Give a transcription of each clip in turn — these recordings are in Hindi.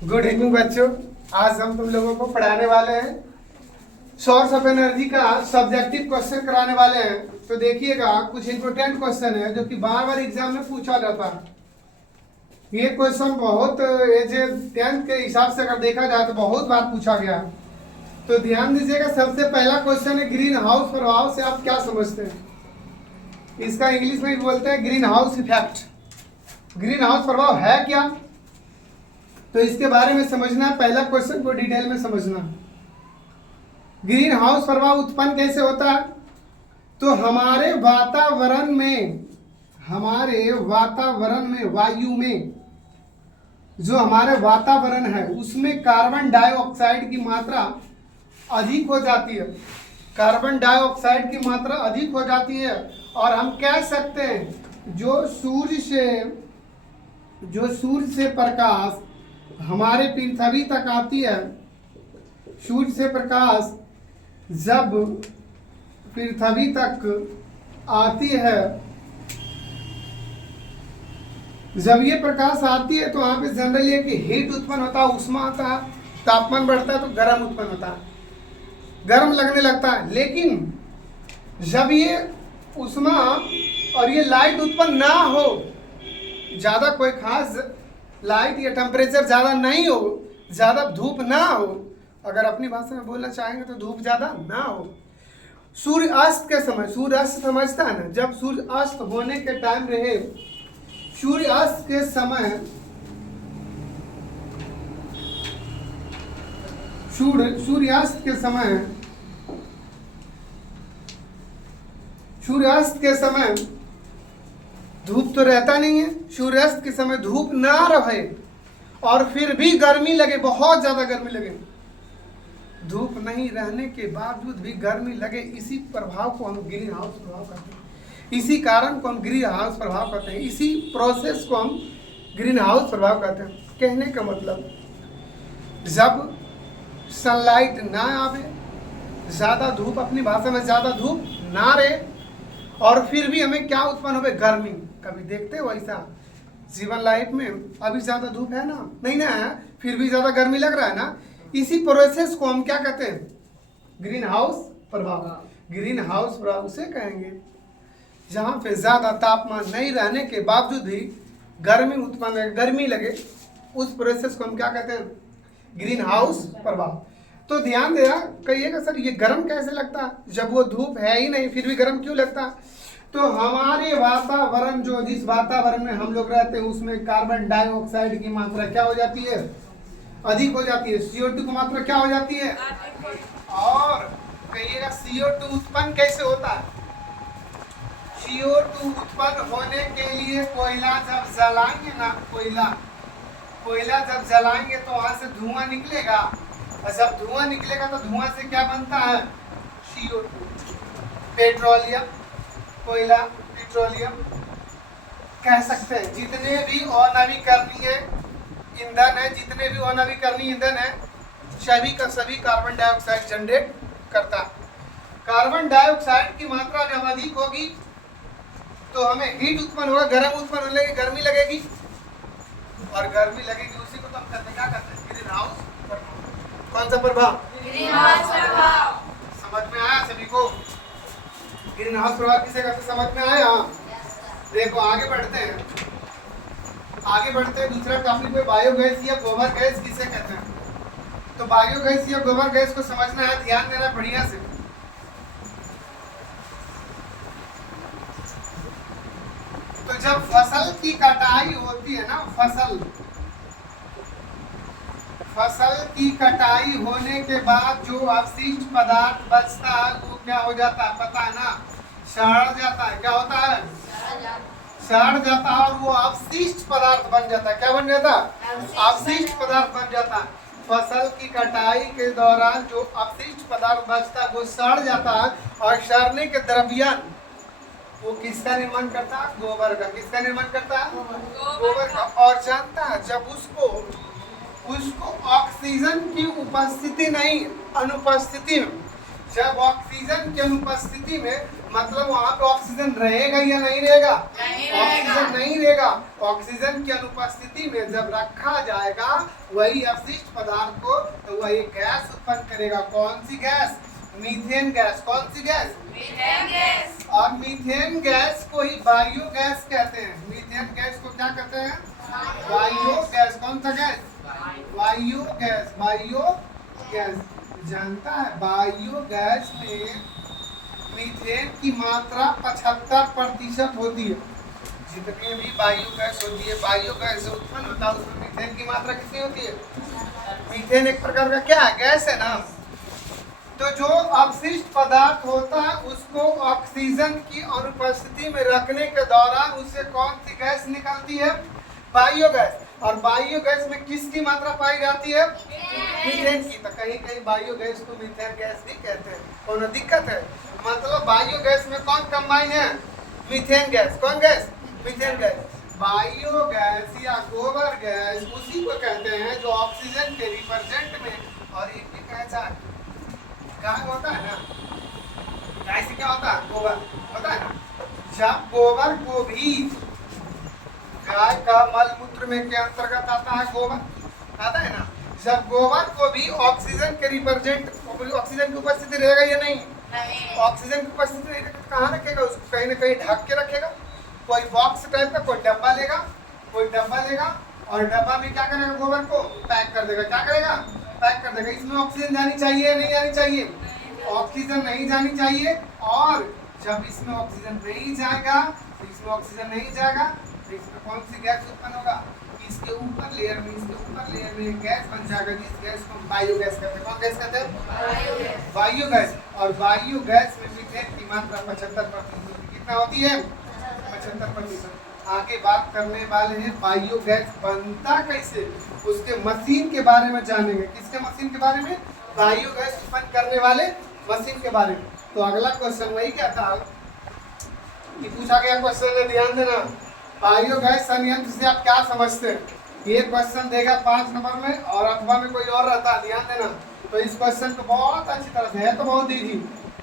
गुड इवनिंग बच्चों। आज हम तुम लोगों को पढ़ाने वाले हैं सोर्स ऑफ एनर्जी का सब्जेक्टिव क्वेश्चन कराने वाले हैं। तो देखिएगा, कुछ इंपोर्टेंट क्वेश्चन है जो कि बार बार एग्जाम में पूछा जाता है। ये क्वेश्चन बहुत एज 10th के हिसाब से अगर देखा जाए तो बहुत बार पूछा गया। तो ध्यान दीजिएगा, सबसे पहला क्वेश्चन है ग्रीन हाउस प्रभाव से आप क्या समझते हैं। इसका इंग्लिश में भी बोलते हैं green house effect. Green house प्रभाव है क्या, तो इसके बारे में समझना है। पहला क्वेश्चन को डिटेल में समझना। ग्रीन हाउस प्रभाव उत्पन्न कैसे होता है, तो हमारे वातावरण में वायु में जो हमारे वातावरण है उसमें कार्बन डाइऑक्साइड की मात्रा अधिक हो जाती है। कार्बन डाइऑक्साइड की मात्रा अधिक हो जाती है और हम कह सकते हैं जो सूर्य से प्रकाश हमारे पृथ्वी तक आती है, सूर्य से प्रकाश जब पृथ्वी तक आती है, जब ये प्रकाश आती है तो वहां पे जनरली है कि हीट उत्पन्न होता है, उष्मा आता है, तापमान बढ़ता है तो गर्म उत्पन्न होता है, गर्म लगने लगता है। लेकिन जब ये उष्मा और ये लाइट उत्पन्न ना हो, ज्यादा कोई खास लाइट या टेम्परेचर ज़्यादा नहीं हो, ज़्यादा धूप ना हो, अगर अपनी भाषा में बोलना चाहेंगे तो धूप ज़्यादा ना हो, सूर्य अस्त के समय, सूर्य अस्त समझता है ना, जब सूर्य अस्त होने के टाइम रहे, सूर्य अस्त के समय सूर्यास्त के समय धूप तो रहता नहीं है। सूर्यास्त के समय धूप ना रहे और फिर भी गर्मी लगे, बहुत ज्यादा गर्मी लगे, धूप नहीं रहने के बावजूद भी गर्मी लगे, इसी प्रभाव को हम ग्रीन हाउस प्रभाव कहते हैं। इसी कारण को हम ग्रीन हाउस प्रभाव कहते हैं। इसी प्रोसेस को हम ग्रीन हाउस प्रभाव कहते हैं। कहने का मतलब, जब सनलाइट ना आवे, ज्यादा धूप, अपनी भाषा में ज्यादा धूप ना रहे और फिर भी हमें क्या उत्पन्न हो, गर्मी। कभी देखते हो ऐसा जीवन लाइफ में, अभी ज्यादा धूप है ना, नहीं ना है, फिर भी ज्यादा गर्मी लग रहा है ना, इसी प्रोसेस को हम क्या कहते हैं, ग्रीन हाउस प्रभाव। ग्रीन हाउस प्रभाव उसे कहेंगे जहां पे ज्यादा तापमान नहीं रहने के बावजूद भी गर्मी लगे, उस प्रोसेस को हम क्या कहते हैं, ग्रीन हाउस प्रभाव। तो ध्यान देना, कहिएगा सर ये गर्म कैसे लगता है, जब वो धूप है ही नहीं फिर भी गर्म क्यों लगता है। तो हमारे वातावरण, जो जिस वातावरण में हम लोग रहते हैं उसमें कार्बन डाइऑक्साइड की मात्रा क्या हो जाती है, अधिक हो जाती है। CO2 की मात्रा क्या हो जाती है, और कहिएगा CO2 उत्पन्न कैसे होता है। CO2 उत्पन्न होने के लिए कोयला जब जलाएंगे ना, कोयला जब जलाएंगे तो वहां से धुआं निकलेगा, और जब धुआं निकलेगा तो धुआं से क्या बनता है, CO2। पेट्रोलियम, कोयला, पेट्रोलियम कह सकते हैं। जितने भी अनवीकरणीय ईंधन है, जितने भी अनवीकरणीय ईंधन है, सभी का सभी कार्बन डाइऑक्साइड जनरेट करता है। कार्बन डाइऑक्साइड की मात्रा जब अधिक होगी तो हमें हीट उत्पन्न होगा, गर्म उत्पन्न होने लगेगी, गर्मी लगेगी, और गर्मी लगेगी, उसी को तो हम क्या कहते हैं, ग्रीन हाउस प्रभाव। कौन सा प्रभाव, ग्रीन हाउस प्रभाव। समझ में आया सभी को, ग्रीन हाउस प्रभाव किसे कहते हैं, समझ में आया। देखो आगे बढ़ते हैं, दूसरा टॉपिक पे बायोगैस या गोबर गैस किसे कहते हैं। तो बायोगैस या गोबर गैस को समझना है, ध्यान देना बढ़िया से। तो जब फसल की कटाई होती है ना, फसल की कटाई होने के बाद जो अवशिष्ट पदार्थ बचता है वो क्या हो जाता है, पता है ना, सड़ जाता है। क्या होता है, सड़ जाता है, और वो अवशिष्ट पदार्थ बन जाता है। क्या बन जाता है, अवशिष्ट पदार्थ बन जाता है। फसल की कटाई के दौरान जो अवशिष्ट पदार्थ बचता है वो सड़ जाता है, और सड़ने के दरमियान वो किसका निर्माण करता है, गोबर का। किसका निर्माण करता है, गोबर का। और जानता है, जब उसको ऑक्सीजन की उपस्थिति नहीं, अनुपस्थिति में जब ऑक्सीजन की अनुपस्थिति में मतलब वहां पे ऑक्सीजन रहेगा या नहीं रहेगा? ऑक्सीजन नहीं रहेगा। ऑक्सीजन की अनुपस्थिति में जब रखा जाएगा वही अपशिष्ट पदार्थ को, तो वही गैस उत्पन्न करेगा। कौन सी गैस? Methane gas. कौन सी गैस? Methane gas. और मीथेन गैस को ही बायोगैस कहते हैं। मीथेन गैस को क्या कहते हैं? बायोगैस। कौन सा गैस? बायोगैस। बायोगैस जानता है बायोगैस में मीथेन की मात्रा 75% होती है। जितनी भी बायोगैस होती है, बायोगैस से उत्पन्न होता है, उसमें मीथेन की मात्रा कितनी होती है? मीथेन एक प्रकार का क्या है? गैस है ना। तो जो अपशिष्ट पदार्थ होता है उसको ऑक्सीजन की अनुपस्थिति में रखने के दौरान उससे कौन सी गैस निकलती है? बायोगैस। और बायोगैस में किसकी मात्रा पाई जाती है? मीथेन की। तो कहीं कहीं बायोगैस को मीथेन गैस भी कहते हैं। कौन दिक्कत है? मतलब बायोगैस में कौन कंबाइन है? Methane gas. कौन गैस? Methane gas. बायोगैस या गोबर गैस उसी को कहते हैं जो ऑक्सीजन के रिप्रेजेंट में, और ये कैसा गाय होता है ना, गाय से क्या होता है? गोबर होता है ना। जब गोबर को भी गाय का मल मूत्र में के अंतर्गत आता है, गोबर आता है ना। जब गोबर को भी ऑक्सीजन के रिप्रेजेंट, ऑक्सीजन की उपस्थिति रहेगा या नहीं? ऑक्सीजन की उपस्थिति नहीं रहेगा तो कहाँ रखेगा उसको? कहीं ना कहीं ढक के रखेगा। कोई बॉक्स टाइप का कोई डब्बा लेगा, कोई डब्बा लेगा और डब्बा में क्या करेगा? गोबर को पैक कर देगा। क्या करेगा? पैक कर देगा। इसमें ऑक्सीजन जानी चाहिए नहीं जानी चाहिए? ऑक्सीजन नहीं जानी चाहिए। और जब इसमें ऑक्सीजन नहीं जाएगा, तो इसमें ऑक्सीजन नहीं जाएगा तो इसमें कौन सी गैस उत्पन्न होगा? इसके ऊपर लेयर में, इसके ऊपर लेयर में एक गैस बन जाएगा जिस गैस को बायोगैस कहते हैं। कौन गैस कहते हैं? बायोगैस। और बायोगैस में मीथेन की मात्रा 75% कितना होती है? 75%। आगे बात करने वाले हैं बायोगैस बनता कैसे, उसके मशीन के बारे में जानेंगे। किसके मशीन के बारे में? बायोगैस उत्पन्न करने वाले मशीन के बारे में। तो अगला क्वेश्चन वही क्या था कि पूछा गया क्वेश्चन है, ध्यान देना। बायोगैस संयंत्र से आप क्या समझते हैं? ये क्वेश्चन देगा 5 नंबर में और अथवा में कोई और रहता है, ध्यान देना। तो इस क्वेश्चन को बहुत अच्छी तरह से, है तो बहुत इजी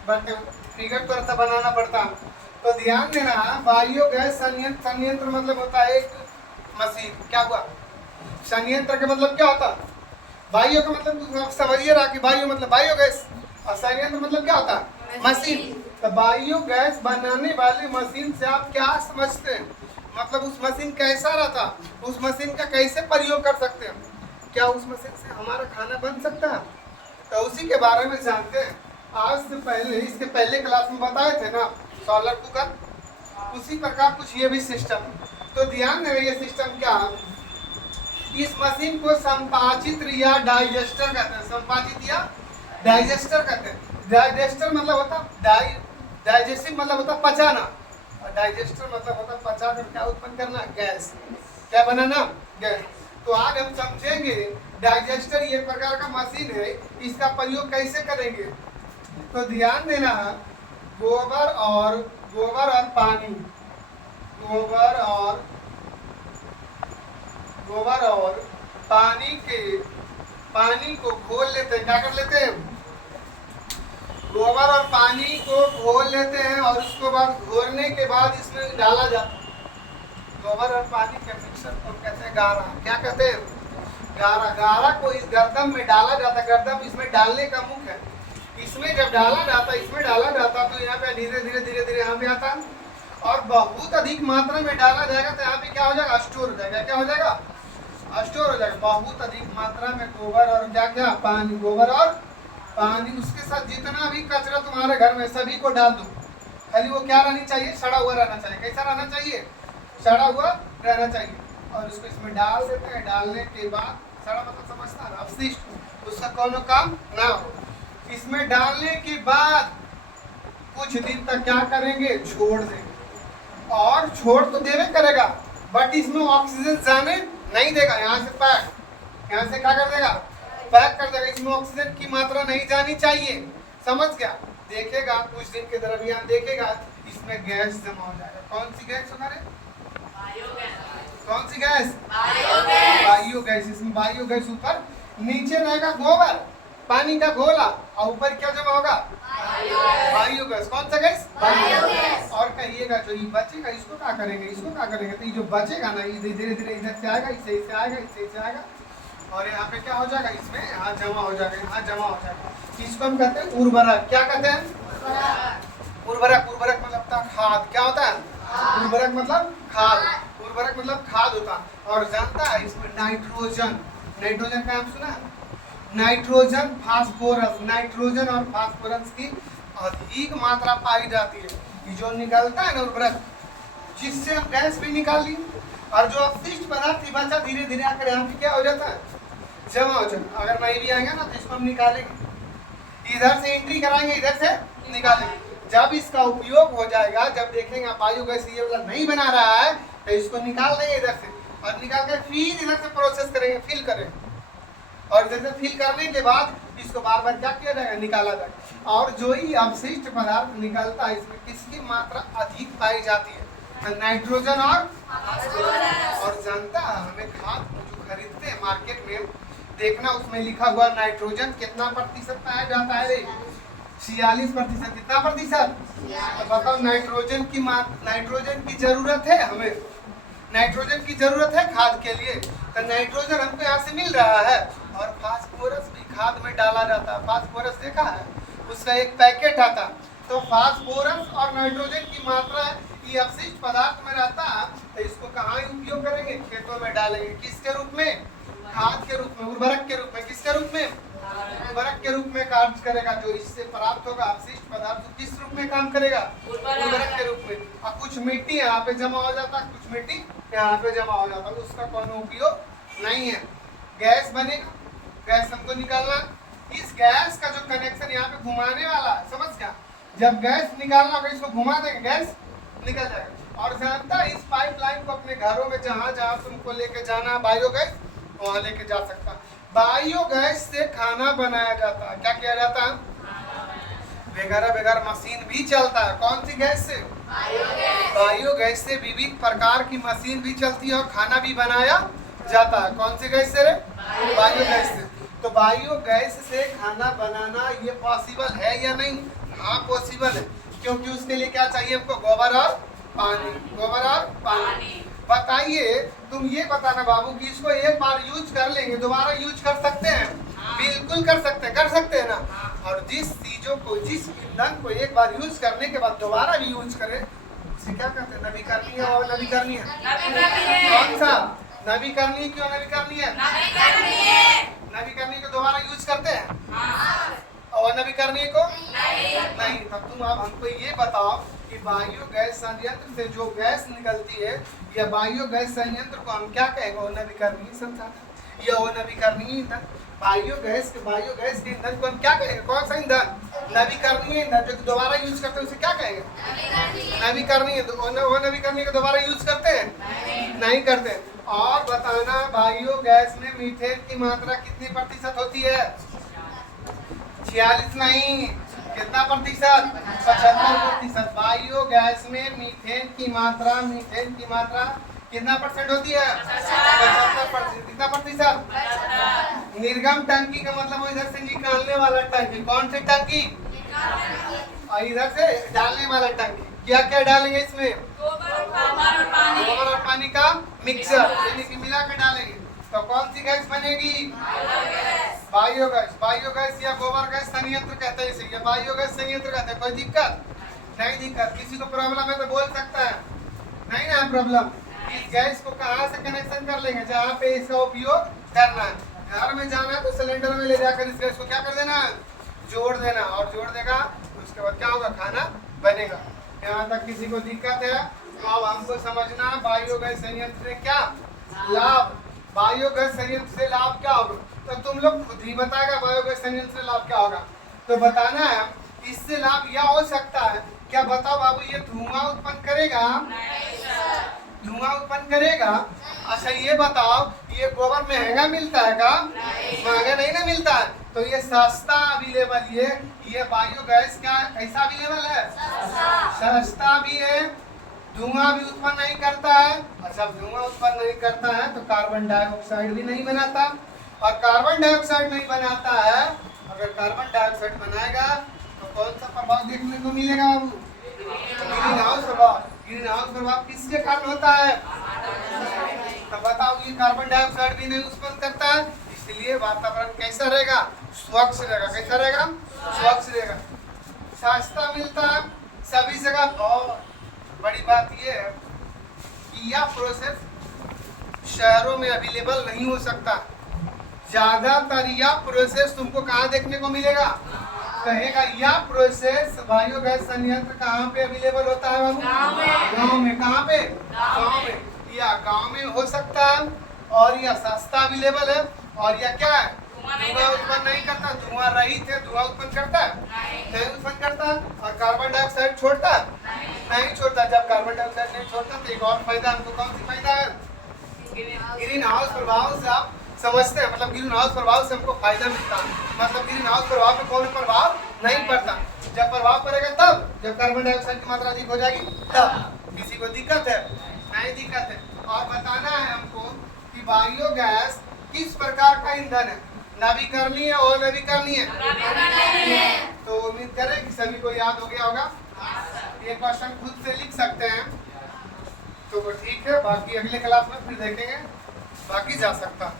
बट फिगर थोड़ा सा बनाना पड़ता है। तो ध्यान देना, बायोगैस संयंत्र, संयंत्र मतलब होता है एक मशीन। क्या हुआ? संयंत्र का मतलब क्या होता है? बायो का मतलब समझिए रहा कि बायो मतलब बायोगैस और संयंत्र मतलब क्या होता है? मशीन। तो बायोगैस बनाने वाली मशीन से आप क्या समझते हैं? मतलब उस मशीन कैसा रहता, उस मशीन का कैसे प्रयोग कर सकते हैं? क्या उस मशीन से हमारा खाना बन सकता है? तो उसी के बारे में जानते हैं। आज से पहले, इसके पहले क्लास में बताए थे ना सोलर कुकर, उसी प्रकार कुछ ये भी सिस्टम। तो ध्यान देना ये सिस्टम क्या है? इस मशीन को संपाचित या डाइजेस्टर कहते हैं। संपाचित या डाइजेस्टर कहते हैं। डाइजेस्टर मतलब होता डाइजेस्टिव मतलब होता पचाना, और डाइजेस्टर मतलब होता पचा कर क्या उत्पन्न करना? गैस। क्या बनाना? गैस। तो आज हम समझेंगे डाइजेस्टर ये प्रकार का मशीन है, इसका प्रयोग कैसे करेंगे। तो ध्यान देना, गोबर और पानी, गोबर और पानी को घोल लेते हैं। क्या कर लेते हैं? गोबर और पानी को घोल लेते हैं और उसको बाद घोलने के बाद इसमें डाला जाता है। गोबर और पानी के मिक्सर को कहते हैं गारा। क्या कहते हैं? गारा। गारा को इस गर्दन में डाला जाता है। गर्दन इसमें डालने का मुख है। इसमें जब डाला जाता, इसमें डाला जाता तो यहाँ पे धीरे धीरे यहाँ पे आता है और बहुत अधिक मात्रा में डाला जाएगा तो यहाँ पे क्या हो जाएगा? स्टोर हो जाएगा। क्या हो जाएगा? स्टोर हो जाएगा। बहुत अधिक मात्रा में गोबर और क्या पानी, गोबर और पानी, उसके साथ जितना भी कचरा तुम्हारे घर में सभी को डाल दो। खाली वो क्या रहनी चाहिए? सड़ा हुआ रहना चाहिए। कैसा रहना चाहिए? सड़ा हुआ रहना चाहिए। और उसको इसमें डाल देते हैं। डालने के बाद, सड़ा मतलब समझता है, अपशिष्ट, उसका कोनो काम ना हो। इसमें डालने के बाद कुछ दिन तक क्या करेंगे? छोड़ देंगे। और छोड़ तो देवे करेगा बट इसमें ऑक्सीजन जाने नहीं देगा। यहाँ से पैक, यहाँ से क्या कर देगा? पैक कर देगा। इसमें ऑक्सीजन की मात्रा नहीं जानी चाहिए। समझ गया? देखेगा कुछ दिन के दरमियान देखेगा इसमें गैस जमा हो जाएगा। कौन सी गैस हमारे? कौन सी गैस? बायोगैस। इसमें बायोगैस ऊपर, नीचे रहेगा गोबर पानी का घोला और ऊपर क्या जमा होगा? वायु गैस। कौन सा गैस? वायु गैस। और कहिएगा जो ये बचेगा इसको क्या करेंगे? इसको क्या करेंगे? तो ये जो बचेगा ना ये धीरे धीरे इधर से आएगा, इससे इससे आएगा, इससे इससे आएगा और यहाँ पे क्या हो जाएगा? इसमें यहाँ जमा हो जाएगा, यहाँ जमा हो जाएगा। इसको हम कहते हैं उर्वरक। क्या कहते हैं? उर्वरक। उर्वरक मतलब था खाद। क्या होता है? उर्वरक मतलब खाद। उर्वरक मतलब खाद होता है। और जानता है इसमें नाइट्रोजन, नाइट्रोजन का नाम सुना है? नाइट्रोजन, फास्फोरस, नाइट्रोजन और फास्फोरस की अधिक मात्रा पाई जाती है। ये जो निकलता है ना उर्वरक, जिससे हम गैस भी निकाल ली और जो अपशिष्ट पदार्थ बचा धीरे धीरे आकर यहाँ पे क्या हो जाता है? जमा हो जाता। अगर नहीं भी आएगा ना तो इसको हम निकालेंगे, इधर से एंट्री कराएंगे, इधर से निकालेंगे। जब इसका उपयोग हो जाएगा, जब देखेंगे बायोगैस ये वाला नहीं बना रहा है तो इसको निकाल देंगे इधर से और निकाल कर फिर इधर से प्रोसेस करेंगे, फिल करेंगे और इधर से फिल करने के बाद इसको बार बार क्या किया जाएगा? निकाला जाएगा। और जो ही अपशिष्ट पदार्थ निकलता है इसमें किसकी मात्रा अधिक पाई जाती है? नाइट्रोजन और जानता है हमें खाद जो खरीदते हैं मार्केट में, देखना उसमें लिखा हुआ नाइट्रोजन कितना प्रतिशत पाया जाता है रे? 46%। कितना प्रतिशत? तो बताओ नाइट्रोजन की जरूरत है हमें, नाइट्रोजन की जरूरत है खाद के लिए। तो नाइट्रोजन हमको यहाँ से मिल रहा है और फास्फोरस भी खाद में डाला जाता है। फास्फोरस देखा है? उसका एक पैकेट आता। तो फास्फोरस और नाइट्रोजन की मात्रा ये अपशिष्ट पदार्थ में रहता है। तो इसको कहाँ उपयोग करेंगे? खेतों में डालेंगे। किसके रूप में? खाद के रूप में, उर्वरक के रूप में। किसके रूप में? उर्वरक के रूप में कार्य करेगा। जो इससे प्राप्त होगा अपशिष्ट पदार्थ किस रूप में काम करेगा? उर्वरक के रूप में। और कुछ मिट्टी यहाँ पे जमा हो जाता है, कुछ मिट्टी यहाँ पे जमा हो जाता है, उसका कोई उपयोग नहीं है। गैस बनेगा, गैस हमको निकालना। इस गैस का जो कनेक्शन यहाँ पे घुमाने वाला है, समझ गया? जब गैस निकालना होगा इसको घुमा देंगे, गैस निकल जाएगा। और जानता इस पाइपलाइन को अपने घरों में जहाँ जहाँ तुमको लेके जाना बायोगैस, वहाँ लेके जा सकता। बायोगैस से खाना बनाया जाता है। क्या किया जाता है? वगैरह वगैरह मशीन भी चलता है। कौन सी गैस से? बायोगैस से विविध प्रकार की मशीन भी चलती है और खाना भी बनाया जाता है। कौन सी गैस से रे? बायोगैस से। तो बायोगैस से खाना बनाना ये पॉसिबल है या नहीं? हाँ पॉसिबल है, क्योंकि उसके लिए क्या चाहिए हमको? गोबर और पानी। गोबर और पानी। बताइए, तुम ये बताना बाबू कि इसको एक बार यूज कर लेंगे, दोबारा यूज कर सकते हैं? बिल्कुल कर सकते हैं ना। और जिस चीजों को, जिस ईंधन को एक बार यूज करने के बाद दोबारा भी यूज करें, उसे क्या कहते हैं? नवीकरणीय। और नवीकरणीय कौन सा? नवीकरणीय। क्यों नवीकरणीय? नवीकरणीय को दोबारा यूज करते हैं और नवीकरणीय को नहीं। तब तुम आप हमको ये बताओ कि बायोगैस संयंत्र से जो गैस निकलती है या बायोगैस संयंत्र को हम क्या कहेंगे? अनवीकरणीय संसाधन या अनवीकरणीय ईंधन। बायोगैस के ईंधन को हम क्या कहेंगे? कौन सा ईंधन? नवीकरणीय ईंधन। जो दोबारा यूज करते हैं उसे क्या कहेंगे? नवीकरणीय। अनवीकरणीय को दोबारा यूज करते हैं? नहीं करते। और बताना बायोगैस में मीथेन की मात्रा कितनी प्रतिशत होती है? 46 नहीं, कितना प्रतिशत? 75%। बायोगैस में मीथेन की मात्रा कितना परसेंट होती है? 75%। कितना प्रतिशत? निर्गम टंकी का मतलब इधर से निकालने वाला टंकी। कौन सी टंकी? और इधर से डालने वाला टंकी। क्या क्या डालेंगे इसमें? गोबर और पानी का मिक्सर, यानी कि मिला के डालेंगे। तो कौन सी गैस बनेगी? बायोगैस। बायोगैस या गोबर गैस संयंत्र कहते हैं इसे, या बायोगैस संयंत्र कहते हैं। कोई दिक्कत नहीं? दिक्कत किसी को प्रॉब्लम है तो बोल सकता है, नहीं ना प्रॉब्लम। इस गैस को कहाँ से कनेक्शन कर लेंगे? जहाँ पे इसका उपयोग करना है। घर में जाना है तो सिलेंडर में ले जाकर इस गैस को क्या कर देना? जोड़ देना। और जोड़ देगा उसके बाद क्या होगा? खाना बनेगा। यहाँ तक किसी को दिक्कत है तो अब हमको समझना बायोगैस संयंत्र से क्या लाभ। बायोगैस संयंत्र से लाभ क्या होगा? तो तुम लोग खुद ही बताएगा बायोगैस संयंत्र से लाभ क्या होगा। तो बताना है इससे लाभ यह हो सकता है। क्या बताओ बाबू? ये धुआं उत्पन्न करेगा? धुआं उत्पन्न करेगा। अच्छा ये बताओ, ये गोबर महंगा मिलता है का? महंगा नहीं ना मिलता है। तो ये सस्ता अवेलेबल, ये बायोगैस क्या कैसा अवेलेबल है? सस्ता भी है, धुआं भी उत्पन्न नहीं करता है। अच्छा धुआं उत्पन्न नहीं करता है तो कार्बन डाइऑक्साइड भी नहीं बनाता, और कार्बन डाइऑक्साइड नहीं बनाता है अगर कार्बन डाइऑक्साइड बनाएगा तो कौन सा प्रभाव देखने को मिलेगा बाबू? ग्रीन हाउस प्रभाव। ग्रीन हाउस प्रभाव किसके कारण होता है? तो बताओ, ये कार्बन डाइऑक्साइड भी नहीं उत्पन्न करता है, इसलिए वातावरण कैसा रहेगा? स्वच्छ रहेगा। कैसा रहेगा? स्वच्छ रहेगा। सस्ता मिलता है सभी जगह। और बड़ी बात यह है कि यह प्रोसेस शहरों में अवेलेबल नहीं हो सकता। ज्यादातर यह प्रोसेस तुमको कहाँ देखने को मिलेगा? कहेगा यह प्रोसेस बायोगैस संयंत्र कहाँ पे अवेलेबल होता है बाबू? गाँव में। कहाँ पे? गाँव में। यह गाँव में हो सकता है और यह सस्ता अवेलेबल है। और यह क्या है? धुआं उत्पन्न नहीं करता। धुआं रहित है। धुआं उत्पन्न करता है? नहीं उत्पन्न करता। और कार्बन डाइऑक्साइड छोड़ता है? नहीं छोड़ता। जब कार्बन डाइऑक्साइड नहीं छोड़ता तो एक और फायदा हमको, कौन सी फायदा है? ग्रीन हाउस प्रभाव से आप समझते हैं, मतलब ग्रीन हाउस प्रभाव से हमको फायदा मिलता है। मतलब ग्रीन हाउस प्रभाव पे कौन प्रभाव नहीं पड़ता। जब प्रभाव पड़ेगा तब, जब कार्बन डाइऑक्साइड की मात्रा अधिक हो जाएगी तब। किसी को दिक्कत है? नहीं दिक्कत है। और बताना है हमको कि बायोगैस किस प्रकार का ईंधन है? नवीकरणीय और नवीकरणीय। तो उम्मीद करें कि सभी को याद हो गया होगा। ये क्वेश्चन खुद से लिख सकते हैं तो ठीक है, बाकी अगले क्लास में फिर देखेंगे, बाकी जा सकता है।